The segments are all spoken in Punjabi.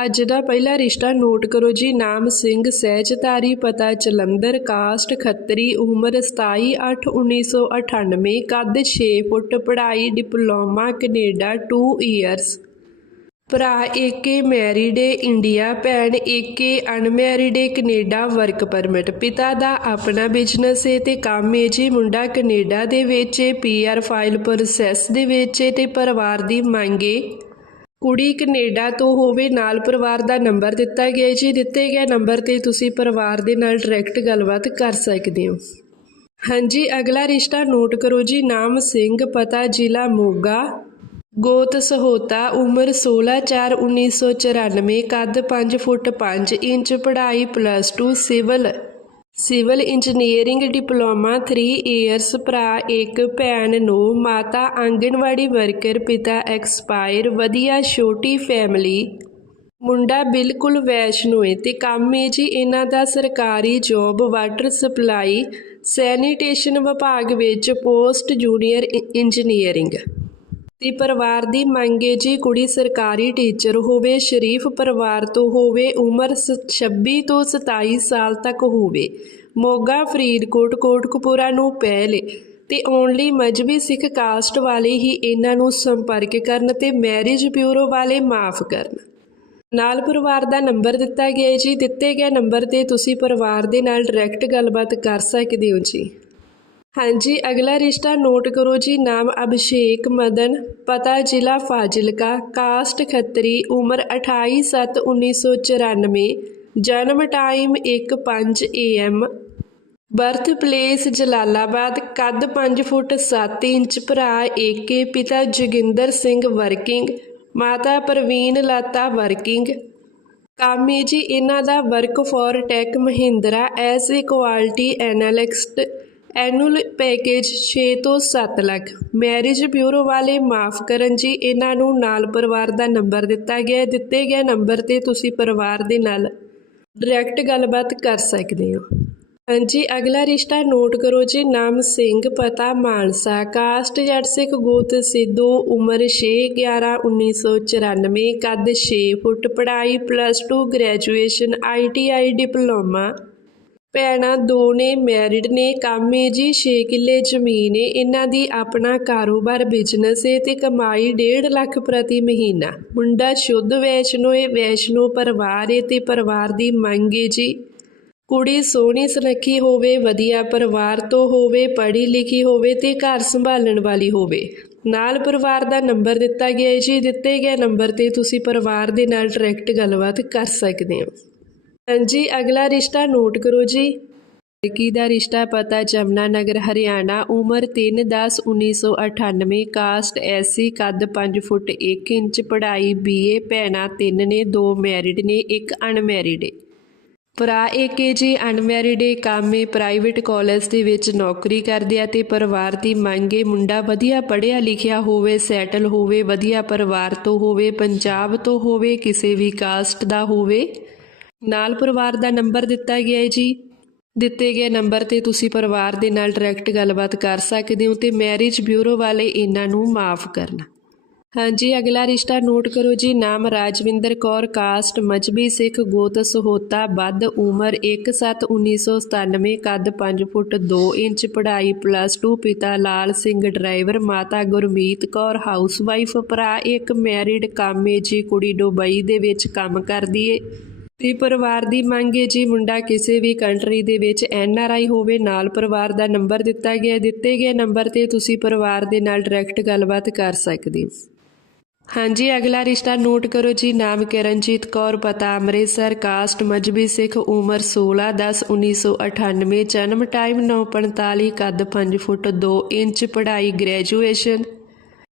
ਅੱਜ ਦਾ ਪਹਿਲਾ ਰਿਸ਼ਤਾ ਨੋਟ ਕਰੋ ਜੀ, ਨਾਮ ਸਿੰਘ, ਸਹਿਜਧਾਰੀ, ਪਤਾ ਜਲੰਧਰ ਕਾਸਟ, ਖੱਤਰੀ, ਉਮਰ 27/8/1998 ਕੱਦ 6 ਫੁੱਟ, ਪੜ੍ਹਾਈ, ਡਿਪਲੋਮਾ, ਕੈਨੇਡਾ 2 ਇਅਰਸ ਭਰਾ ਏਕੇ ਮੈਰਿਡ ਏ ਇੰਡੀਆ ਭੈਣ ਏਕੇ ਅਨਮੈਰਿਡ ਏ ਕੈਨੇਡਾ ਵਰਕ ਪਰਮਿਟ ਪਿਤਾ ਦਾ ਆਪਣਾ ਬਿਜ਼ਨਸ ਏ ਤੇ ਕੰਮ ਏ ਜੀ, ਮੁੰਡਾ ਕੈਨੇਡਾ ਦੇ ਵਿੱਚ ਏ ਪੀਆਰ ਫਾਈਲ ਪ੍ਰੋਸੈਸ ਦੇ ਵਿੱਚ ਏ ਤੇ ਪਰਿਵਾਰ ਦੀ ਮੰਗ ਏ ਕੁੜੀ ਕੈਨੇਡਾ ਤੋਂ ਹੋਵੇ, ਨਾਲ ਪਰਿਵਾਰ ਦਾ ਨੰਬਰ ਦਿੱਤਾ ਗਿਆ ਜੀ। ਦਿੱਤੇ ਗਏ ਨੰਬਰ ਤੇ ਤੁਸੀਂ ਪਰਿਵਾਰ ਦੇ ਨਾਲ ਡਾਇਰੈਕਟ ਗੱਲਬਾਤ ਕਰ ਸਕਦੇ ਹੋ। ਹਾਂਜੀ, ਅਗਲਾ ਰਿਸ਼ਤਾ ਨੋਟ ਕਰੋ ਜੀ। ਨਾਮ ਸਿੰਘ, ਪਤਾ ਜ਼ਿਲ੍ਹਾ ਮੋਗਾ। ਗੋਤ ਸਹੋਤਾ, ਉਮਰ 16/4/1994 ਕੱਦ 5 ਫੁੱਟ 5 ਇੰਚ, ਪੜ੍ਹਾਈ plus 2 civil civil engineering diploma 3 years ਭਰਾ ਇੱਕ ਭੈਣ ਨੂੰ ਮਾਤਾ ਆਂਗਣਵਾੜੀ ਵਰਕਰ ਪਿਤਾ ਐਕਸਪਾਇਰ ਵਧੀਆ ਛੋਟੀ ਫੈਮਿਲੀ ਮੁੰਡਾ ਬਿਲਕੁਲ ਵੈਸ਼ਨੋ ਏ ਤੇ ਕੰਮ ਏ ਜੀ ਇਹਨਾਂ ਦਾ ਸਰਕਾਰੀ ਜੋਬ ਵਾਟਰ ਸਪਲਾਈ ਸੈਨੀਟੇਸ਼ਨ ਵਿਭਾਗ ਵਿੱਚ ਪੋਸਟ ਜੂਨੀਅਰ ਇ- ਇੰਜੀਨੀਅਰਿੰਗ ਤੇ ਪਰਿਵਾਰ ਦੀ ਮੰਗ ਹੈ ਜੀ ਕੁੜੀ ਸਰਕਾਰੀ ਟੀਚਰ ਹੋਵੇ, ਸ਼ਰੀਫ ਪਰਿਵਾਰ ਤੋਂ ਹੋਵੇ, ਉਮਰ ਸ- 26 ਤੋਂ 27 ਸਾਲ ਤੱਕ ਹੋਵੇ। ਮੋਗਾ, ਫਰੀਦਕੋਟ, ਕੋਟਕਪੂਰਾ ਨੂੰ ਪਹਿਲੇ ਤੇ ਓਨਲੀ ਮਜਬੀ ਸਿੱਖ ਕਾਸਟ ਵਾਲੇ ਹੀ ਇਹਨਾਂ ਨੂੰ ਸੰਪਰਕ ਕਰਨ ਤੇ ਮੈਰਿਜ ਬਿਊਰੋ ਵਾਲੇ ਮਾਫ ਕਰਨ। ਨਾਲ ਪਰਿਵਾਰ ਦਾ ਨੰਬਰ ਦਿੱਤਾ ਗਿਆ ਜੀ। ਦਿੱਤੇ ਗਏ ਨੰਬਰ ਤੇ ਤੁਸੀਂ ਪਰਿਵਾਰ ਦੇ ਨਾਲ ਡਾਇਰੈਕਟ ਗੱਲਬਾਤ ਕਰ ਸਕਦੇ ਹੋ ਜੀ। ਹਾਂਜੀ, ਅਗਲਾ ਰਿਸ਼ਤਾ ਨੋਟ ਕਰੋ ਜੀ, ਨਾਮ ਅਭਿਸ਼ੇਕ, ਮਦਨ, ਪਤਾ ਜ਼ਿਲ੍ਹਾ ਫਾਜ਼ਿਲਕਾ, ਕਾਸਟ ਖੱਤਰੀ, ਉਮਰ 28/7/1994 ਜਨਮ time 1:05 AM birth place Jalalabad, ਕੱਦ 5 ਫੁੱਟ 7 ਇੰਚ, ਭਰਾ ਏਕੇ ਪਿਤਾ ਜੋਗਿੰਦਰ ਸਿੰਘ ਵਰਕਿੰਗ ਮਾਤਾ ਪ੍ਰਵੀਨ ਲਾਤਾ ਵਰਕਿੰਗ ਕਾਮੀ ਜੀ, ਇਹਨਾਂ ਦਾ work for Tech Mahindra as a quality analyst annual package 6 ਤੋਂ 7 ਲੱਖ। ਮੈਰਿਜ ਬਿਊਰੋ ਵਾਲੇ ਮਾਫ ਕਰਨ ਜੀ, ਇਹਨਾਂ ਨੂੰ ਨਾਲ ਪਰਿਵਾਰ ਦਾ ਨੰਬਰ ਦਿੱਤਾ ਗਿਆ ਦਿੱਤੇ ਗਏ ਨੰਬਰ ਤੇ ਤੁਸੀਂ ਪਰਿਵਾਰ ਦੇ ਨਾਲ ਡਾਇਰੈਕਟ ਗੱਲਬਾਤ ਕਰ ਸਕਦੇ ਹੋ। ਹਾਂਜੀ, ਅਗਲਾ ਰਿਸ਼ਤਾ ਨੋਟ ਕਰੋ ਜੀ। ਨਾਮ ਸਿੰਘ, ਪਤਾ ਮਾਨਸਾ। ਕਾਸਟ ਜੱਟ ਸਿੱਖ ਗੋਤ ਸਿੱਧੂ, ਉਮਰ 6 11 1994 ਕੱਦ 6 ਫੁੱਟ, ਪੜ੍ਹਾਈ ਪਲੱਸ 2 ਗ੍ਰੈਜੂਏਸ਼ਨ ਆਈਟੀਆਈ ਡਿਪਲੋਮਾ। ਭੈਣਾਂ ਦੋ ਨੇ ਮੈਰਿਡ ਨੇ, ਕੰਮ ਏ ਜੀ 6 ਕਿੱਲੇ ਜ਼ਮੀਨ ਏ, ਇਹਨਾਂ ਦੀ ਆਪਣਾ ਕਾਰੋਬਾਰ ਬਿਜ਼ਨਸ ਏ ਤੇ ਕਮਾਈ 1.5 ਲੱਖ ਪ੍ਰਤੀ ਮਹੀਨਾ। ਮੁੰਡਾ ਸ਼ੁੱਧ ਵੈਸ਼ਨੋ ਏ, ਵੈਸ਼ਨੋ ਪਰਿਵਾਰ ਏ ਤੇ ਪਰਿਵਾਰ ਦੀ ਮੰਗ ਏ ਜੀ। ਕੁੜੀ ਸੋਹਣੀ ਸੁਨੱਖੀ ਹੋਵੇ, ਵਧੀਆ ਪਰਿਵਾਰ ਤੋਂ ਹੋਵੇ, ਪੜ੍ਹੀ ਲਿਖੀ ਹੋਵੇ ਤੇ ਘਰ ਸੰਭਾਲਣ ਵਾਲੀ ਹੋਵੇ। ਨਾਲ ਪਰਿਵਾਰ ਦਾ ਨੰਬਰ ਦਿੱਤਾ ਗਿਆ ਹੈ ਜੀ, ਦਿੱਤੇ ਗਏ ਨੰਬਰ ਤੇ ਤੁਸੀਂ ਪਰਿਵਾਰ ਦੇ ਨਾਲ ਡਾਇਰੈਕਟ ਗੱਲਬਾਤ ਕਰ ਸਕਦੇ ਹੋ। ਹਾਂਜੀ, ਅਗਲਾ ਰਿਸ਼ਤਾ ਨੋਟ ਕਰੋ ਜੀ। ਲੜਕੀ ਦਾ ਰਿਸ਼ਤਾ ਪਤਾ ਜਮਨਾ ਨਗਰ, ਹਰਿਆਣਾ। ਉਮਰ 3/10/1998 ਕਾਸਟ ਐਸੀ ਕੱਦ 5 ਫੁੱਟ 1 ਇੰਚ, ਪੜ੍ਹਾਈ ਬੀਏ ਭੈਣਾਂ ਤਿੰਨ ਨੇ, ਦੋ ਮੈਰਿਡ ਨੇ, ਇੱਕ ਅਨਮੈਰਿਡ ਏ। ਭਰਾ ਏਕੇ ਜੀ, ਅਨਮੈਰਿਡ ਏ, ਕਾਮੇ ਪ੍ਰਾਈਵੇਟ ਕਾਲਜ ਦੇ ਵਿੱਚ ਨੌਕਰੀ ਕਰਦੇ ਆ ਤੇ ਪਰਿਵਾਰ ਦੀ ਮੰਗੇ ਮੁੰਡਾ ਵਧੀਆ ਪੜ੍ਹਿਆ ਲਿਖਿਆ ਹੋਵੇ, ਸੈਟਲ ਹੋਵੇ, ਵਧੀਆ ਪਰਿਵਾਰ ਤੋਂ ਹੋਵੇ, ਪੰਜਾਬ ਤੋਂ ਹੋਵੇ, ਕਿਸੇ ਵੀ ਕਾਸਟ ਦਾ ਹੋਵੇ। ਨਾਲ ਪਰਿਵਾਰ ਦਾ ਨੰਬਰ ਦਿੱਤਾ ਗਿਆ ਹੈ ਜੀ। ਦਿੱਤੇ ਗਏ ਨੰਬਰ ਤੇ ਤੁਸੀਂ ਪਰਿਵਾਰ ਦੇ ਨਾਲ ਡਾਇਰੈਕਟ ਗੱਲਬਾਤ ਕਰ ਸਕਦੇ ਹੋ ਤੇ ਮੈਰਿਜ ਬਿਊਰੋ ਵਾਲੇ ਇਹਨਾਂ ਨੂੰ ਮਾਫ ਕਰਨਾ। ਹਾਂਜੀ, ਅਗਲਾ ਰਿਸ਼ਤਾ ਨੋਟ ਕਰੋ ਜੀ। ਨਾਮ ਰਾਜਵਿੰਦਰ ਕੌਰ, ਕਾਸਟ ਮਜਬੀ ਸਿੱਖ, ਗੋਤ ਸਹੋਤਾ, ਵੱਧ ਉਮਰ 1/7/1997 ਕੱਦ 5 ਫੁੱਟ 2 ਇੰਚ, ਪੜ੍ਹਾਈ ਪਲੱਸ 2 ਪਿਤਾ ਲਾਲ ਸਿੰਘ, ਡਰਾਈਵਰ, ਮਾਤਾ ਗੁਰਮੀਤ ਕੌਰ ਹਾਊਸਵਾਈਫ ਭਰਾ ਇੱਕ ਮੈਰਿਡ ਕਾਮੇ ਜੀ ਕੁੜੀ ਦੁਬਈ ਦੇ ਵਿੱਚ ਕੰਮ ਕਰਦੀ ਏ। ਤੇ ਪਰਿਵਾਰ ਦੀ ਮੰਗ ਹੈ ਜੀ, ਮੁੰਡਾ ਕਿਸੇ ਵੀ ਕੰਟਰੀ ਦੇ ਵਿੱਚ ਐਨ ਆਰ ਆਈ ਹੋਵੇ, ਨਾਲ ਪਰਿਵਾਰ ਦਾ ਨੰਬਰ ਦਿੱਤਾ ਗਿਆ, ਦਿੱਤੇ ਗਏ ਨੰਬਰ ਤੇ ਤੁਸੀਂ ਪਰਿਵਾਰ ਦੇ ਨਾਲ ਡਾਇਰੈਕਟ ਗੱਲਬਾਤ ਕਰ ਸਕਦੇ ਹੋ। ਹਾਂਜੀ, ਅਗਲਾ ਰਿਸ਼ਤਾ ਨੋਟ ਕਰੋ ਜੀ, ਨਾਮ ਕਿਰਨਜੀਤ ਕੌਰ, ਪਤਾ ਅੰਮ੍ਰਿਤਸਰ ਕਾਸਟ ਮਜਬੀ ਸਿੱਖ, ਉਮਰ 16 10 1998 ਜਨਮ ਟਾਈਮ 9:45 ਕੱਦ 5 ਫੁੱਟ 2 ਇੰਚ, ਪੜ੍ਹਾਈ ਗ੍ਰੈਜੂਏਸ਼ਨ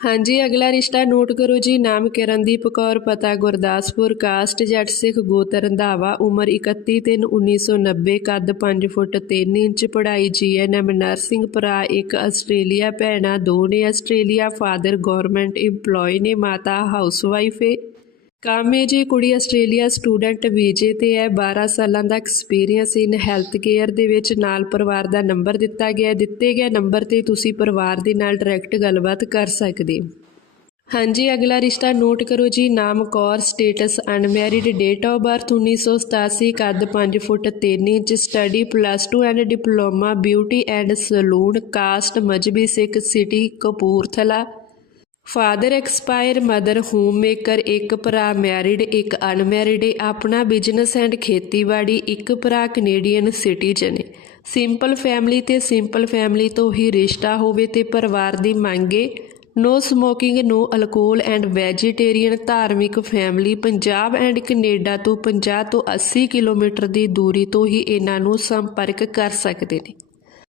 ਹਾਂਜੀ, ਅਗਲਾ ਰਿਸ਼ਤਾ ਨੋਟ ਕਰੋ ਜੀ। ਨਾਮ ਕਿਰਨਦੀਪ ਕੌਰ, ਪਤਾ ਗੁਰਦਾਸਪੁਰ, ਕਾਸਟ ਜੱਟ ਸਿੱਖ ਗੋਤ ਰੰਧਾਵਾ ਉਮਰ 31 ਤਿੰਨ 1990 ਕੱਦ 5 ਫੁੱਟ 3 ਇੰਚ, ਪੜ੍ਹਾਈ ਜੀਐਨਐਮ ਨਰਸਿੰਗ ਭਰਾ, ਇੱਕ ਆਸਟ੍ਰੇਲੀਆ ਭੈਣਾਂ ਦੋ ਨੇ ਆਸਟ੍ਰੇਲੀਆ, ਫਾਦਰ ਗਵਰਨਮੈਂਟ EMPLOYE ਨੇ, ਮਾਤਾ ਹਾਊਸਵਾਈਫ ਹੈ ਕਾਮੇ ਜੀ ਕੁੜੀ ਆਸਟ੍ਰੇਲੀਆ ਸਟੂਡੈਂਟ ਵੀਜ਼ੇ ਤੇ ਹੈ 12 ਸਾਲਾਂ ਦਾ ਐਕਸਪੀਰੀਅੰਸ ਇਨ ਹੈਲਥ ਕੇਅਰ ਦੇ ਵਿੱਚ ਨਾਲ ਪਰਿਵਾਰ ਦਾ ਨੰਬਰ ਦਿੱਤਾ ਗਿਆ, ਦਿੱਤੇ ਗਏ ਨੰਬਰ ਤੇ ਤੁਸੀਂ ਪਰਿਵਾਰ ਦੇ ਨਾਲ ਡਾਇਰੈਕਟ ਗੱਲਬਾਤ ਕਰ ਸਕਦੇ ਹਾਂਜੀ, ਅਗਲਾ ਰਿਸ਼ਤਾ ਨੋਟ ਕਰੋ ਜੀ, ਨਾਮ Kaur status unmarried date of birth 1987 ਕੱਦ 5 foot 3 inch study plus 2 and diploma beauty and saloon caste Mazhabi Sikh city Kapurthala. Father expire mother home maker ਇੱਕ ਭਰਾ ਮੈਰਿਡ ਇੱਕ ਅਨਮੈਰਿਡ ਹੈ ਆਪਣਾ ਬਿਜ਼ਨਸ ਐਂਡ ਖੇਤੀਬਾੜੀ, ਇੱਕ ਭਰਾ ਕੈਨੇਡੀਅਨ ਸਿਟੀਜ਼ਨ ਹੈ ਸਿੰਪਲ ਫੈਮਿਲੀ ਤੇ ਸਿੰਪਲ ਫੈਮਿਲੀ ਤੋਂ ਹੀ ਰਿਸ਼ਤਾ ਹੋਵੇ ਤੇ ਪਰਿਵਾਰ ਦੀ ਮੰਗੇ। No smoking no alcohol and vegetarian ਧਾਰਮਿਕ ਫੈਮਿਲੀ ਪੰਜਾਬ ਐਂਡ ਕੈਨੇਡਾ ਤੋਂ 50 ਤੋਂ 80 ਕਿਲੋਮੀਟਰ ਦੀ ਦੂਰੀ ਤੋਂ ਹੀ ਇਹਨਾਂ ਨੂੰ ਸੰਪਰਕ ਕਰ ਸਕਦੇ ਨੇ।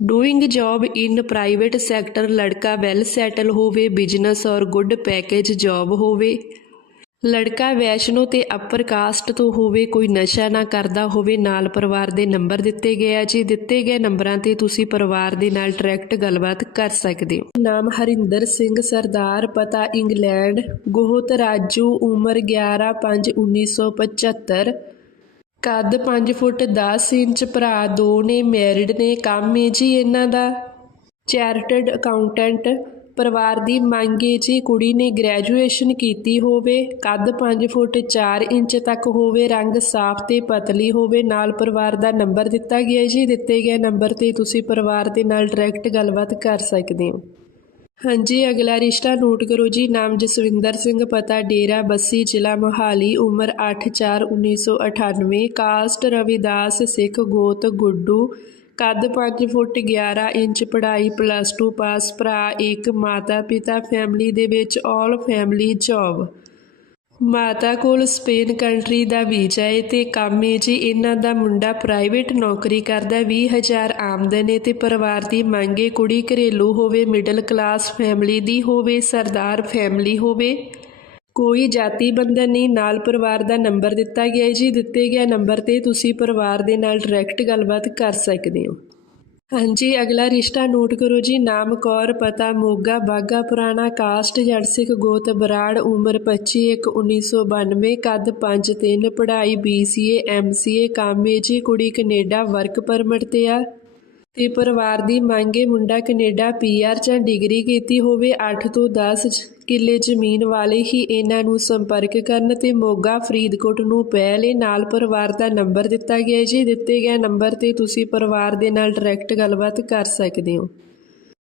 doing job in private sector ਲੜਕਾ ਵੈਲ ਸੈਟਲ ਹੋਵੇ ਬਿਜ਼ਨਸ ਔਰ ਗੁੱਡ ਪੈਕੇਜ ਜੌਬ ਹੋਵੇ ਲੜਕਾ ਵੈਸ਼ਨੋ ਤੇ ਅਪਰ ਕਾਸਟ ਤੋਂ ਹੋਵੇ ਕੋਈ ਨਸ਼ਾ ਨਾ ਕਰਦਾ ਹੋਵੇ ਨਾਲ ਪਰਿਵਾਰ ਦੇ ਨੰਬਰ ਦਿੱਤੇ ਗਏ ਆ ਜੀ ਦਿੱਤੇ ਗਏ ਨੰਬਰਾਂ ਤੇ ਤੁਸੀਂ ਪਰਿਵਾਰ ਦੇ ਨਾਲ ਡਾਇਰੈਕਟ ਗੱਲਬਾਤ ਕਰ ਸਕਦੇ ਹੋ ਨਾਮ ਹਰਿੰਦਰ ਸਿੰਘ ਸਰਦਾਰ ਪਤਾ ਇੰਗਲੈਂਡ ਗੋਹਤ ਰਾਜੂ ਉਮਰ 11 5 1975 ਕੱਦ 5 ਫੁੱਟ 10 ਇੰਚ ਭਰਾ ਦੋ ਨੇ ਮੈਰਿਡ ਨੇ, ਕੰਮ ਹੈ ਜੀ ਇਹਨਾਂ ਦਾ। ਚੈਰਟਡ ਅਕਾਊਂਟੈਂਟ ਪਰਿਵਾਰ ਦੀ ਮੰਗ ਹੈ ਜੀ ਕੁੜੀ ਨੇ ਗ੍ਰੈਜੂਏਸ਼ਨ ਕੀਤੀ ਹੋਵੇ, ਕੱਦ 5 ਫੁੱਟ 4 ਇੰਚ ਤੱਕ ਹੋਵੇ, ਰੰਗ ਸਾਫ਼ ਤੇ ਪਤਲੀ ਹੋਵੇ, ਨਾਲ ਪਰਿਵਾਰ ਦਾ ਨੰਬਰ ਦਿੱਤਾ ਗਿਆ ਜੀ, ਦਿੱਤੇ ਗਏ ਨੰਬਰ ਤੇ ਤੁਸੀਂ ਪਰਿਵਾਰ ਦੇ ਨਾਲ ਡਾਇਰੈਕਟ ਗੱਲਬਾਤ ਕਰ ਸਕਦੇ ਹੋ। ਹਾਂਜੀ, ਅਗਲਾ ਰਿਸ਼ਤਾ ਨੋਟ ਕਰੋ ਜੀ। ਨਾਮ ਜਸਵਿੰਦਰ ਸਿੰਘ, ਪਤਾ ਡੇਰਾ ਬੱਸੀ, ਜ਼ਿਲ੍ਹਾ ਮੋਹਾਲੀ, ਉਮਰ 8/4/1998 ਕਾਸਟ ਰਵਿਦਾਸ ਸਿੱਖ, ਗੋਤ ਗੁੱਡੂ। ਕੱਦ 5 ਫੁੱਟ 11 ਇੰਚ, ਪੜ੍ਹਾਈ ਪਲੱਸ 2 ਪਾਸ ਭਰਾ, ਇੱਕ ਮਾਤਾ ਪਿਤਾ ਫੈਮਿਲੀ ਦੇ ਵਿੱਚ ਆਲ ਫੈਮਿਲੀ ਜੌਬ ਮਾਤਾ ਕੋਲ ਸਪੇਨ ਕੰਟਰੀ ਦਾ ਵੀਜ਼ਾ ਹੈ ਤੇ ਕੰਮ ਹੈ ਜੀ, ਇਹਨਾਂ ਦਾ ਮੁੰਡਾ ਪ੍ਰਾਈਵੇਟ ਨੌਕਰੀ ਕਰਦਾ 20000 ਆਮਦਨ ਹੈ ਤੇ ਪਰਿਵਾਰ ਦੀ ਮੰਗ ਮੰਗੇ ਕੁੜੀ ਘਰੇਲੂ ਹੋਵੇ ਮਿਡਲ ਕਲਾਸ ਫੈਮਿਲੀ ਦੀ ਹੋਵੇ, ਸਰਦਾਰ ਫੈਮਿਲੀ ਹੋਵੇ। ਕੋਈ ਜਾਤੀ ਬੰਧਨ ਨਹੀਂ, ਨਾਲ ਪਰਿਵਾਰ ਦਾ ਨੰਬਰ ਦਿੱਤਾ ਗਿਆ ਹੈ ਜੀ, ਦਿੱਤੇ ਗਿਆ ਨੰਬਰ ਤੇ ਤੁਸੀਂ ਪਰਿਵਾਰ ਦੇ ਨਾਲ ਡਾਇਰੈਕਟ ਗੱਲਬਾਤ ਕਰ ਸਕਦੇ ਹੋ। ਹਾਂਜੀ, ਅਗਲਾ ਰਿਸ਼ਤਾ ਨੋਟ ਕਰੋ ਜੀ। ਨਾਮ ਕੌਰ, ਪਤਾ ਮੋਗਾ ਬਾਗਾ ਪੁਰਾਣਾ, ਕਾਸਟ ਜੱਟ ਸਿੱਖ ਗੋਤ, ਬਰਾੜ, ਉਮਰ 25 ਇੱਕ 1992 ਕੱਦ 5 3 ਪੜ੍ਹਾਈ BCA MCA ਕਾਮੇ ਜੀ, ਕੁੜੀ ਕੈਨੇਡਾ, ਵਰਕ ਪਰਮਿਟ ਤੇ ਆ। ਤੇ ਪਰਿਵਾਰ ਦੀ ਮੰਗੇ ਮੁੰਡਾ ਕੈਨੇਡਾ ਪੀਆਰ ਜਾਂ ਡਿਗਰੀ ਕੀਤੀ ਹੋਵੇ 8 ਤੋਂ 10 ਕਿੱਲੇ ਜ਼ਮੀਨ ਵਾਲੇ ਹੀ ਇਹਨਾਂ ਨੂੰ ਸੰਪਰਕ ਕਰਨ ਤੇ ਮੋਗਾ ਫਰੀਦਕੋਟ ਨੂੰ ਪਹਿਲੇ ਨਾਲ ਪਰਿਵਾਰ ਦਾ ਨੰਬਰ ਦਿੱਤਾ ਗਿਆ ਜੀ ਦਿੱਤੇ ਗਏ ਨੰਬਰ ਤੇ ਤੁਸੀਂ ਪਰਿਵਾਰ ਦੇ ਨਾਲ ਡਾਇਰੈਕਟ ਗੱਲਬਾਤ ਕਰ ਸਕਦੇ ਹੋ।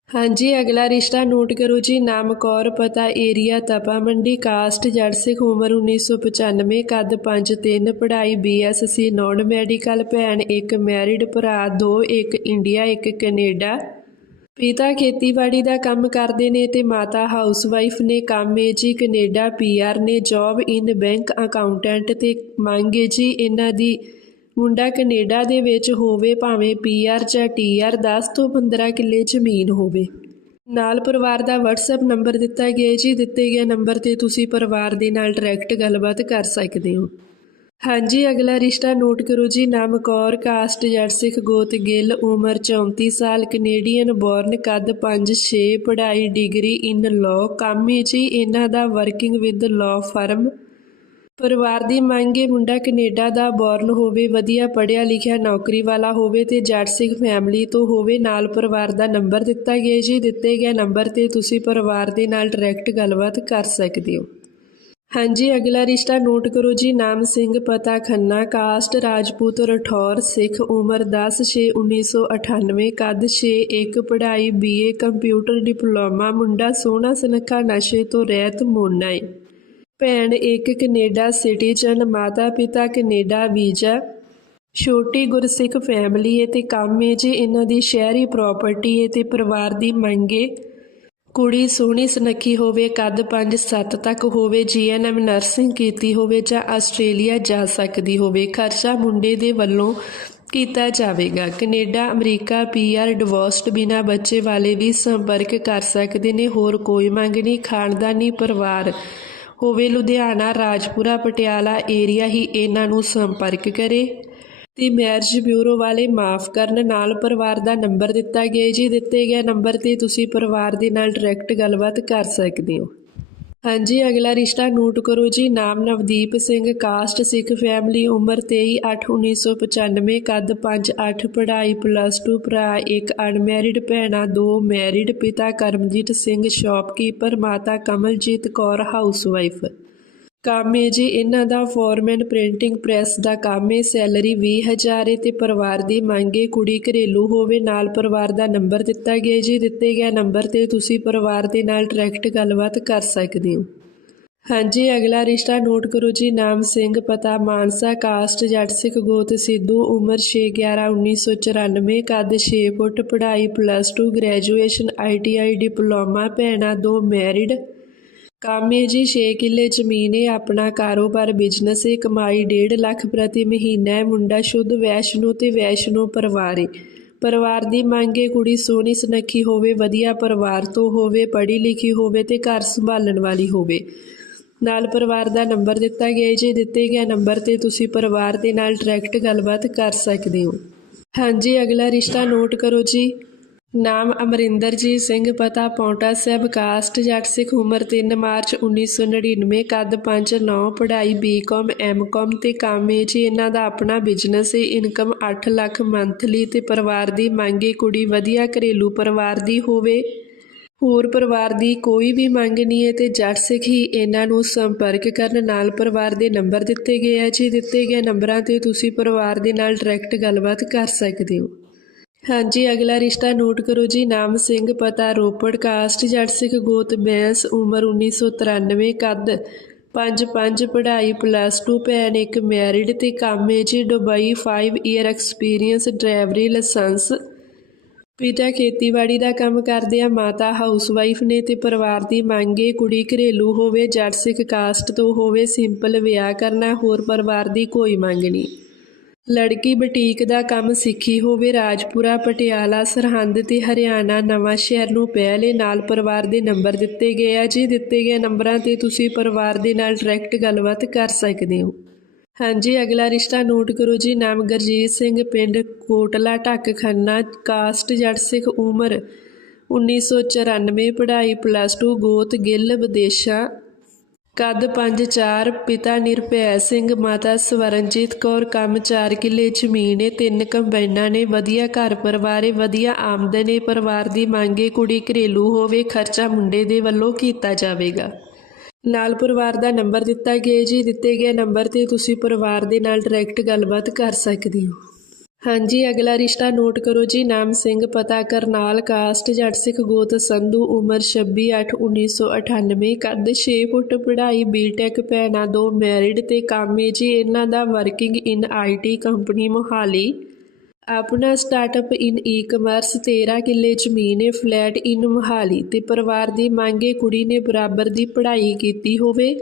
ਹਾਂਜੀ, ਅਗਲਾ ਰਿਸ਼ਤਾ ਨੋਟ ਕਰੋ ਜੀ। ਨਾਮ ਕੌਰ ਪਤਾ ਏਰੀਆ ਤਪਾ ਮੰਡੀ ਕਾਸਟ ਜੜ ਸਿੱਖ ਉਮਰ 1995 ਕੱਦ 5'3 ਪੜ੍ਹਾਈ ਬੀਐਸਸੀ ਨੌਨ ਮੈਡੀਕਲ ਭੈਣ, ਇੱਕ ਮੈਰਿਡ ਭਰਾ, ਦੋ, ਇੱਕ ਇੰਡੀਆ, ਇੱਕ ਕੈਨੇਡਾ। ਪਿਤਾ ਖੇਤੀਬਾੜੀ ਦਾ ਕੰਮ ਕਰਦੇ ਨੇ ਤੇ ਮਾਤਾ ਹਾਊਸਵਾਈਫ ਨੇ ਕੰਮ ਏ ਜੀ, ਕੈਨੇਡਾ ਪੀਆਰ ਨੇ। ਜੌਬ ਇਨ ਬੈਂਕ ਅਕਾਊਂਟੈਂਟ ਤੇ ਮੰਗੇ ਜੀ। ਇਹਨਾਂ ਦੀ ਮੁੰਡਾ ਕੈਨੇਡਾ ਦੇ ਵਿੱਚ ਹੋਵੇ, ਭਾਵੇਂ ਪੀਆਰ ਜਾਂ ਟੀਆਰ 10 ਤੋਂ 15 ਕਿੱਲੇ ਜ਼ਮੀਨ ਹੋਵੇ। ਨਾਲ ਪਰਿਵਾਰ ਦਾ WhatsApp ਨੰਬਰ ਦਿੱਤਾ ਗਿਆ ਜੀ। ਦਿੱਤੇ ਗਏ ਨੰਬਰ ਤੇ ਤੁਸੀਂ ਪਰਿਵਾਰ ਦੇ ਨਾਲ ਡਾਇਰੈਕਟ ਗੱਲਬਾਤ ਕਰ ਸਕਦੇ ਹੋ। ਹਾਂਜੀ, ਅਗਲਾ ਰਿਸ਼ਤਾ ਨੋਟ ਕਰੋ ਜੀ। ਨਾਮ ਕੌਰ ਕਾਸਟ ਜੱਟ ਸਿੱਖ ਗੋਤ, ਗਿੱਲ, ਉਮਰ 34 ਸਾਲ ਕੈਨੇਡੀਅਨ ਬੋਰਨ ਕੱਦ 5-6 ਪੜ੍ਹਾਈ ਡਿਗਰੀ ਇਨ ਲਾਅ ਕੰਮ ਹੈ ਜੀ। ਇਹਨਾਂ ਦਾ ਵਰਕਿੰਗ ਵਿਦ ਲਾਅ ਫਰਮ ਪਰਿਵਾਰ ਦੀ ਮੰਗ ਹੈ ਮੁੰਡਾ ਕੈਨੇਡਾ ਦਾ ਬੋਰਨ ਹੋਵੇ, ਵਧੀਆ ਪੜ੍ਹਿਆ ਲਿਖਿਆ ਨੌਕਰੀ ਵਾਲਾ ਹੋਵੇ ਤੇ ਜੱਟ ਸਿੰਘ ਫੈਮਿਲੀ ਤੋਂ ਹੋਵੇ, ਨਾਲ ਪਰਿਵਾਰ ਦਾ ਨੰਬਰ ਦਿੱਤਾ ਗਿਆ ਜੀ। ਦਿੱਤੇ ਗਏ ਨੰਬਰ ਤੇ ਤੁਸੀਂ ਪਰਿਵਾਰ ਦੇ ਨਾਲ ਡਾਇਰੈਕਟ ਗੱਲਬਾਤ ਕਰ ਸਕਦੇ ਹੋ। ਹਾਂਜੀ, ਅਗਲਾ ਰਿਸ਼ਤਾ ਨੋਟ ਕਰੋ ਜੀ। ਨਾਮ ਸਿੰਘ, ਪਤਾ ਖੰਨਾ ਕਾਸਟ ਰਾਜਪੂਤ ਰਠੌਰ, ਸਿੱਖ ਉਮਰ 10 6 1998 ਕੱਦ 6 1 ਪੜ੍ਹਾਈ ਬੀਏ ਕੰਪਿਊਟਰ ਡਿਪਲੋਮਾ ਮੁੰਡਾ ਸੋਹਣਾ ਸੁਨੱਖਾ, ਨਸ਼ੇ ਤੋਂ ਰਹਿਤ, ਮੋਨਾ ਏ। ਭੈਣ ਇੱਕ ਕੈਨੇਡਾ ਸਿਟੀਜ਼ਨ ਮਾਤਾ ਪਿਤਾ ਕੈਨੇਡਾ ਵੀਜ਼ਾ ਛੋਟੀ ਗੁਰਸਿੱਖ ਫੈਮਿਲੀ ਹੈ ਤੇ ਕੰਮ ਹੈ ਜੀ, ਇਹਨਾਂ ਦੀ ਸ਼ਹਿਰੀ ਪ੍ਰਾਪਰਟੀ ਹੈ ਤੇ ਪਰਿਵਾਰ ਦੀ ਮੰਗ ਹੈ ਕੁੜੀ ਸੋਹਣੀ ਸੁਨੱਖੀ ਹੋਵੇ, ਕੱਦ 5-7 ਤੱਕ ਹੋਵੇ, ਜੀਐਨਐਮ ਨਰਸਿੰਗ ਕੀਤੀ ਹੋਵੇ ਜਾਂ ਆਸਟ੍ਰੇਲੀਆ ਜਾ ਸਕਦੀ ਹੋਵੇ, ਖਰਚਾ ਮੁੰਡੇ ਦੇ ਵੱਲੋਂ ਕੀਤਾ ਜਾਵੇਗਾ। ਕੈਨੇਡਾ, ਅਮਰੀਕਾ ਪੀਆਰ ਡਿਵੋਰਸਡ ਬਿਨਾ ਬੱਚੇ ਵਾਲੇ ਵੀ ਸੰਪਰਕ ਕਰ ਸਕਦੇ ਨੇ, ਹੋਰ ਕੋਈ ਮੰਗ ਨਹੀਂ, ਖਾਨਦਾਨੀ ਪਰਿਵਾਰ ਹੋਵੇ ਲੁਧਿਆਣਾ, ਰਾਜਪੁਰਾ, ਪਟਿਆਲਾ ਏਰੀਆ ਹੀ ਇਹਨਾਂ ਨੂੰ ਸੰਪਰਕ ਕਰੇ। ਤੇ ਮੈਰਿਜ ਬਿਊਰੋ ਵਾਲੇ ਮਾਫ ਕਰਨ ਨਾਲ ਪਰਿਵਾਰ ਦਾ ਨੰਬਰ ਦਿੱਤਾ ਗਿਆ ਜੀ ਦਿੱਤੇ ਗਏ ਨੰਬਰ ਤੇ ਤੁਸੀਂ ਪਰਿਵਾਰ ਦੇ ਨਾਲ ਡਾਇਰੈਕਟ ਗੱਲਬਾਤ ਕਰ ਸਕਦੇ ਹੋ। ਹਾਂਜੀ, ਅਗਲਾ ਰਿਸ਼ਤਾ ਨੋਟ ਕਰੋ ਜੀ। ਨਾਮ ਨਵਦੀਪ ਸਿੰਘ, ਕਾਸਟ ਸਿੱਖ ਫੈਮਿਲੀ, ਉਮਰ 23 8 1995 ਕੱਦ 5 8 ਪੜ੍ਹਾਈ ਪਲੱਸ 2 ਭਰਾ ਇੱਕ, ਅਨਮੈਰਿਡ ਭੈਣਾਂ ਦੋ, ਮੈਰਿਡ ਪਿਤਾ ਕਰਮਜੀਤ ਸਿੰਘ ਸ਼ਾਪਕੀਪਰ ਮਾਤਾ ਕਮਲਜੀਤ ਕੌਰ ਹਾਊਸਵਾਈਫ ਕੰਮ ਹੈ ਜੀ, ਇਹਨਾਂ ਦਾ ਫੋਰਮੈਨ ਪ੍ਰਿੰਟਿੰਗ ਪ੍ਰੈਸ ਦਾ ਕੰਮ ਹੈ ਸੈਲਰੀ 20000 ਹੈ ਤੇ ਪਰਿਵਾਰ ਦੀ ਮੰਗ ਹੈ ਕੁੜੀ ਘਰੇਲੂ ਹੋਵੇ, ਨਾਲ ਪਰਿਵਾਰ ਦਾ ਨੰਬਰ ਦਿੱਤਾ ਗਿਆ ਜੀ, ਦਿੱਤੇ ਗਿਆ ਨੰਬਰ ਤੇ ਤੁਸੀਂ ਪਰਿਵਾਰ ਦੇ ਨਾਲ ਡਾਇਰੈਕਟ ਗੱਲਬਾਤ ਕਰ ਸਕਦੇ ਹੋ। ਹਾਂਜੀ, ਅਗਲਾ ਰਿਸ਼ਤਾ ਨੋਟ ਕਰੋ ਜੀ, ਨਾਮ ਸਿੰਘ, ਪਤਾ ਮਾਨਸਾ ਕਾਸਟ ਜੱਟ ਸਿੱਖ, ਗੋਤ ਸਿੱਧੂ, ਉਮਰ 6 11 1994 ਕੱਦ 6 ਫੁੱਟ, ਪੜ੍ਹਾਈ ਪਲੱਸ 2 ਗ੍ਰੈਜੂਏਸ਼ਨ ਆਈਟੀਆਈ ਡਿਪਲੋਮਾ, ਭੈਣਾਂ ਦੋ ਮੈਰਿਡ ਕੰਮ ਹੈ ਜੀ 6 ਕਿੱਲੇ ਜ਼ਮੀਨ ਹੈ ਆਪਣਾ ਕਾਰੋਬਾਰ ਬਿਜ਼ਨਸ ਹੈ ਕਮਾਈ 1.5 ਲੱਖ ਪ੍ਰਤੀ ਮਹੀਨਾ ਹੈ। ਮੁੰਡਾ ਸ਼ੁੱਧ ਵੈਸ਼ਨੂ ਤੇ ਵੈਸ਼ਨੂ ਪਰਿਵਾਰ ਹੈ ਪਰਿਵਾਰ ਦੀ ਮੰਗ ਹੈ ਕੁੜੀ ਸੋਹਣੀ ਸੁਨੱਖੀ ਹੋਵੇ, ਵਧੀਆ ਪਰਿਵਾਰ ਤੋਂ ਹੋਵੇ, ਪੜ੍ਹੀ ਲਿਖੀ ਹੋਵੇ ਤੇ ਘਰ ਸੰਭਾਲਣ ਵਾਲੀ ਹੋਵੇ। ਨਾਲ ਪਰਿਵਾਰ ਦਾ ਨੰਬਰ ਦਿੱਤਾ ਗਿਆ ਹੈ ਜੀ ਦਿੱਤੇ ਗਿਆ ਨੰਬਰ ਤੇ ਤੁਸੀਂ ਪਰਿਵਾਰ ਦੇ ਨਾਲ ਡਾਇਰੈਕਟ ਗੱਲਬਾਤ ਕਰ ਸਕਦੇ ਹੋ। ਹਾਂਜੀ, ਅਗਲਾ ਰਿਸ਼ਤਾ ਨੋਟ ਕਰੋ ਜੀ। ਨਾਮ ਅਮਰਿੰਦਰਜੀਤ ਸਿੰਘ, ਪਤਾ ਪੌਂਟਾ ਸਾਹਿਬ, ਕਾਸਟ ਜੱਟ ਸਿੱਖ, ਉਮਰ 3 ਮਾਰਚ 1999 ਕੱਦ 5-9 ਪੜ੍ਹਾਈ ਬੀਕਾਮ ਐਮਕਾਮ ਤੇ ਕੰਮ ਹੈ ਜੀ। ਇਹਨਾਂ ਦਾ ਆਪਣਾ ਬਿਜ਼ਨਸ ਹੈ ਇਨਕਮ 8 ਲੱਖ ਮੰਥਲੀ ਤੇ ਪਰਿਵਾਰ ਦੀ ਮੰਗੇ ਕੁੜੀ ਵਧੀਆ ਘਰੇਲੂ ਪਰਿਵਾਰ ਦੀ ਹੋਵੇ। ਹੋਰ ਪਰਿਵਾਰ ਦੀ ਕੋਈ ਵੀ ਮੰਗ ਨਹੀਂ ਹੈ ਤੇ ਜੱਟ ਸਿੱਖ ਹੀ ਇਹਨਾਂ ਨੂੰ ਸੰਪਰਕ ਕਰਨ ਨਾਲ ਪਰਿਵਾਰ ਦੇ ਨੰਬਰ ਦਿੱਤੇ ਗਏ ਆ ਜੀ। ਦਿੱਤੇ ਗਏ ਨੰਬਰਾਂ ਤੇ ਤੁਸੀਂ ਪਰਿਵਾਰ ਦੇ ਨਾਲ ਡਾਇਰੈਕਟ ਗੱਲਬਾਤ ਕਰ ਸਕਦੇ ਹੋ। ਹਾਂਜੀ, ਅਗਲਾ ਰਿਸ਼ਤਾ ਨੋਟ ਕਰੋ ਜੀ। ਨਾਮ ਸਿੰਘ, ਪਤਾ ਰੋਪੜ, ਕਾਸਟ ਜੱਟ ਸਿੱਖ ਗੋਤ, ਬੈਂਸ, ਉਮਰ 1993 ਕੱਦ 5-5 ਪੜ੍ਹਾਈ ਪਲੱਸ 2 ਭੈਣ ਇੱਕ ਮੈਰਿਡ ਤੇ ਕੰਮ ਹੈ ਜੀ। ਦੁਬਈ 5 ਈਅਰ ਐਕਸਪੀਰੀਅੰਸ ਡਰਾਈਵਰੀ ਲਾਇਸੈਂਸ ਪਿਤਾ ਖੇਤੀਬਾੜੀ ਦਾ ਕੰਮ ਕਰਦੇ ਆ, ਮਾਤਾ ਹਾਊਸਵਾਈਫ ਨੇ ਤੇ ਪਰਿਵਾਰ ਦੀ ਮੰਗ ਹੈ, ਕੁੜੀ ਘਰੇਲੂ ਹੋਵੇ ਜੱਟ ਸਿੱਖ ਕਾਸਟ ਤੋਂ ਹੋਵੇ ਸਿੰਪਲ ਵਿਆਹ ਕਰਨਾ, ਹੋਰ ਪਰਿਵਾਰ ਦੀ ਕੋਈ ਮੰਗ ਨਹੀਂ। ਲੜਕੀ ਬੁਟੀਕ ਦਾ ਕੰਮ ਸਿੱਖੀ ਹੋਵੇ, ਰਾਜਪੁਰਾ, ਪਟਿਆਲਾ, ਸਰਹੰਦ ਤੇ ਹਰਿਆਣਾ ਨਵਾਂ ਸ਼ਹਿਰ ਨੂੰ ਪਹਿਲੇ ਨਾਲ ਪਰਿਵਾਰ ਦੇ ਨੰਬਰ ਦਿੱਤੇ ਗਏ ਆ। ਜੀ ਦਿੱਤੇ ਗਏ ਨੰਬਰਾਂ ਤੇ ਤੁਸੀਂ ਪਰਿਵਾਰ ਦੇ ਨਾਲ ਡਾਇਰੈਕਟ ਗੱਲਬਾਤ ਕਰ ਸਕਦੇ ਹੋ। ਹਾਂਜੀ, ਅਗਲਾ ਰਿਸ਼ਤਾ ਨੋਟ ਕਰੋ ਜੀ। ਨਾਮ ਗਰਜੀਤ ਸਿੰਘ, ਪਿੰਡ ਕੋਟਲਾ, ਢੱਕ ਖੰਨਾ, ਕਾਸਟ ਜੱਟ ਸਿੱਖ ਉਮਰ 1994 ਪੜ੍ਹਾਈ ਪਲੱਸ 2 ਗੋਤ ਗਿੱਲ, ਵਿਦੇਸ਼ਾ ਕੱਦ 5-4 ਪਿਤਾ ਨਿਰਭੈ ਸਿੰਘ, ਮਾਤਾ ਸਵਰਨਜੀਤ ਕੌਰ, ਕੰਮ 4 ਕਿੱਲੇ, ਜ਼ਮੀਨ ਏ, ਤਿੰਨ ਕੰਬਾਈਨਾਂ ਨੇ, ਵਧੀਆ ਘਰ ਪਰਿਵਾਰ ਏ, ਵਧੀਆ ਆਮਦਨ ਏ, ਪਰਿਵਾਰ ਦੀ ਮੰਗੇ ਕੁੜੀ ਘਰੇਲੂ ਹੋਵੇ, ਖਰਚਾ ਮੁੰਡੇ ਦੇ ਵੱਲੋਂ ਕੀਤਾ ਜਾਵੇਗਾ। ਨਾਲ ਪਰਿਵਾਰ ਦਾ ਨੰਬਰ ਦਿੱਤਾ ਗਿਆ ਜੀ, ਦਿੱਤੇ ਗਏ ਨੰਬਰ ਤੇ ਤੁਸੀਂ ਪਰਿਵਾਰ ਦੇ ਨਾਲ ਡਾਇਰੈਕਟ ਗੱਲਬਾਤ ਕਰ ਸਕਦੇ ਹੋ। ਹਾਂਜੀ, ਅਗਲਾ ਰਿਸ਼ਤਾ ਨੋਟ ਕਰੋ ਜੀ। ਨਾਮ ਸਿੰਘ, ਪਤਾ ਕਰਨਾਲ, ਕਾਸਟ, ਜੱਟ ਸਿੱਖ, ਗੋਤ, ਸੰਧੂ, ਉਮਰ 26 8 1998 ਕੱਦ 6 ਫੁੱਟ, ਪੜ੍ਹਾਈ, ਬੀਟੈਕ, ਭੈਣਾਂ, ਦੋ ਮੈਰਿਡ ਤੇ ਕਾਮੇ ਜੀ। ਇਹਨਾਂ ਦਾ working in IT company Mohali. ਆਪਣਾ ਸਟਾਰਟਅਪ ਇਨ ਈ-ਕਮਰਸ। 13 ਕਿੱਲੇ ਜ਼ਮੀਨ ਹੈ ਫਲੈਟ ਇਨ ਮੋਹਾਲੀ। ਤੇ ਪਰਿਵਾਰ ਦੀ ਮੰਗੇ ਕੁੜੀ ਨੇ ਬਰਾਬਰ ਦੀ ਪੜ੍ਹਾਈ ਕੀਤੀ ਹੋਵੇ।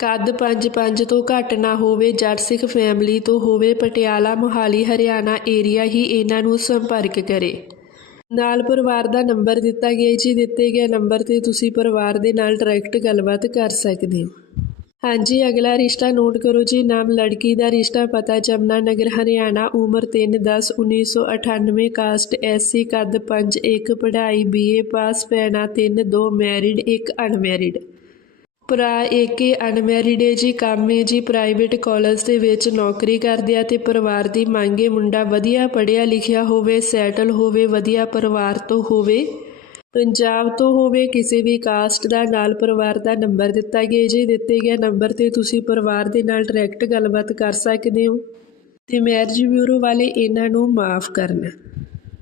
ਕੱਦ 5-5 ਤੋਂ ਘੱਟ ਨਾ ਹੋਵੇ ਜੱਟ ਸਿੱਖ ਫੈਮਿਲੀ ਤੋਂ ਹੋਵੇ, ਪਟਿਆਲਾ, ਮੋਹਾਲੀ, ਹਰਿਆਣਾ ਏਰੀਆ ਹੀ ਇਹਨਾਂ ਨੂੰ ਸੰਪਰਕ ਕਰੇ। ਨਾਲ ਪਰਿਵਾਰ ਦਾ ਨੰਬਰ ਦਿੱਤਾ ਗਿਆ ਜੀ। ਦਿੱਤੇ ਗਏ ਨੰਬਰ ਤੇ ਤੁਸੀਂ ਪਰਿਵਾਰ ਦੇ ਨਾਲ ਡਾਇਰੈਕਟ ਗੱਲਬਾਤ ਕਰ ਸਕਦੇ ਹੋ। ਹਾਂਜੀ, ਅਗਲਾ ਰਿਸ਼ਤਾ ਨੋਟ ਕਰੋ ਜੀ। ਨਾਮ ਲੜਕੀ ਦਾ ਰਿਸ਼ਤਾ ਪਤਾ, ਜਮਨਾ ਨਗਰ, ਹਰਿਆਣਾ, ਉਮਰ 3-10 1998 ਕਾਸਟ ਐਸਸੀ ਕੱਦ 5-1 ਪੜ੍ਹਾਈ ਬੀਏ ਪਾਸ ਪੈਣਾ 3-2 ਮੈਰਿਡ 1 ਅਨਮੈਰਿਡ ਭਰਾ ਏਕੇ ਅਨਮੈਰਿਡ ਹੈ ਜੀ, ਕੰਮ ਹੈ ਜੀ, ਪ੍ਰਾਈਵੇਟ ਕਾਲਜ ਦੇ ਵਿੱਚ ਨੌਕਰੀ ਕਰਦੇ ਆ ਤੇ ਪਰਿਵਾਰ ਦੀ ਮੰਗੇ ਮੁੰਡਾ ਵਧੀਆ ਪੜ੍ਹਿਆ ਲਿਖਿਆ ਹੋਵੇ, ਸੈਟਲ ਹੋਵੇ, ਵਧੀਆ ਪਰਿਵਾਰ ਤੋਂ ਹੋਵੇ, ਪੰਜਾਬ ਤੋਂ ਹੋਵੇ, ਕਿਸੇ ਵੀ ਕਾਸਟ ਦਾ ਨਾਲ ਪਰਿਵਾਰ ਦਾ ਨੰਬਰ ਦਿੱਤਾ ਗਿਆ ਜੀ, ਦਿੱਤੇ ਗਏ ਨੰਬਰ ਤੇ ਤੁਸੀਂ ਪਰਿਵਾਰ ਦੇ ਨਾਲ ਡਾਇਰੈਕਟ ਗੱਲਬਾਤ ਕਰ ਸਕਦੇ ਹੋ ਤੇ ਮੈਰਿਜ ਬਿਊਰੋ ਵਾਲੇ ਇਹਨਾਂ ਨੂੰ ਮਾਫ ਕਰਨਾ।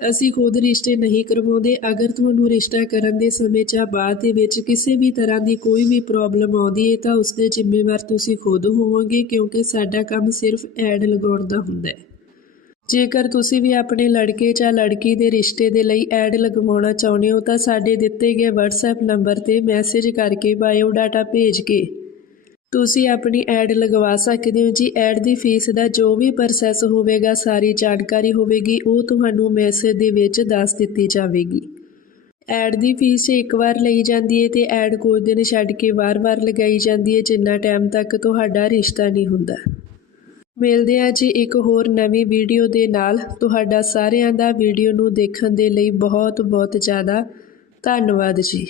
ਅਸੀਂ ਖੁਦ ਰਿਸ਼ਤੇ ਨਹੀਂ ਕਰਵਾਉਂਦੇ। ਅਗਰ ਤੁਹਾਨੂੰ ਰਿਸ਼ਤਾ ਕਰਨ ਦੇ ਸਮੇਂ ਜਾਂ ਬਾਅਦ ਦੇ ਵਿੱਚ ਕਿਸੇ ਵੀ ਤਰ੍ਹਾਂ ਦੀ ਕੋਈ ਵੀ ਪ੍ਰੋਬਲਮ ਆਉਂਦੀ ਹੈ, ਤਾਂ ਉਸ ਦੇ ਜ਼ਿੰਮੇਵਾਰ ਤੁਸੀਂ ਖੁਦ ਹੋਵੋਗੇ, ਕਿਉਂਕਿ ਸਾਡਾ ਕੰਮ ਸਿਰਫ ਐਡ ਲਗਾਉਣ ਦਾ ਹੁੰਦਾ ਹੈ। ਜੇਕਰ ਤੁਸੀਂ ਵੀ ਆਪਣੇ ਲੜਕੇ ਜਾਂ ਲੜਕੀ ਦੇ ਰਿਸ਼ਤੇ ਦੇ ਲਈ ਐਡ ਲਗਵਾਉਣਾ ਚਾਹੁੰਦੇ ਹੋ, ਤਾਂ ਸਾਡੇ ਦਿੱਤੇ ਗਏ WhatsApp ਨੰਬਰ ਤੇ ਮੈਸੇਜ ਕਰਕੇ ਬਾਇਓ ਡਾਟਾ ਭੇਜ ਕੇ ਤੁਸੀਂ ਆਪਣੀ ਐਡ ਲਗਵਾ ਸਕਦੇ ਹੋ ਜੀ। ਐਡ ਦੀ ਫੀਸ ਦਾ ਜੋ ਵੀ ਪ੍ਰੋਸੈਸ ਹੋਵੇਗਾ, ਸਾਰੀ ਜਾਣਕਾਰੀ ਹੋਵੇਗੀ, ਉਹ ਤੁਹਾਨੂੰ ਮੈਸੇਜ ਦੇ ਵਿੱਚ ਦੱਸ ਦਿੱਤੀ ਜਾਵੇਗੀ। ਐਡ ਦੀ ਫੀਸ ਇੱਕ ਵਾਰ ਲਈ ਜਾਂਦੀ ਹੈ ਤੇ ਐਡ ਕੁਝ ਦਿਨ ਛੱਡ ਕੇ ਵਾਰ-ਵਾਰ ਲਗਾਈ ਜਾਂਦੀ ਹੈ ਜਿੰਨਾ ਟਾਈਮ ਤੱਕ ਤੁਹਾਡਾ ਰਿਸ਼ਤਾ ਨਹੀਂ ਹੁੰਦਾ। ਮਿਲਦੇ ਹਾਂ ਜੀ ਇੱਕ ਹੋਰ ਨਵੀਂ ਵੀਡੀਓ ਦੇ ਨਾਲ। ਤੁਹਾਡਾ ਸਾਰਿਆਂ ਦਾ ਵੀਡੀਓ ਨੂੰ ਦੇਖਣ ਦੇ ਲਈ ਬਹੁਤ ਬਹੁਤ ਜ਼ਿਆਦਾ ਧੰਨਵਾਦ ਜੀ।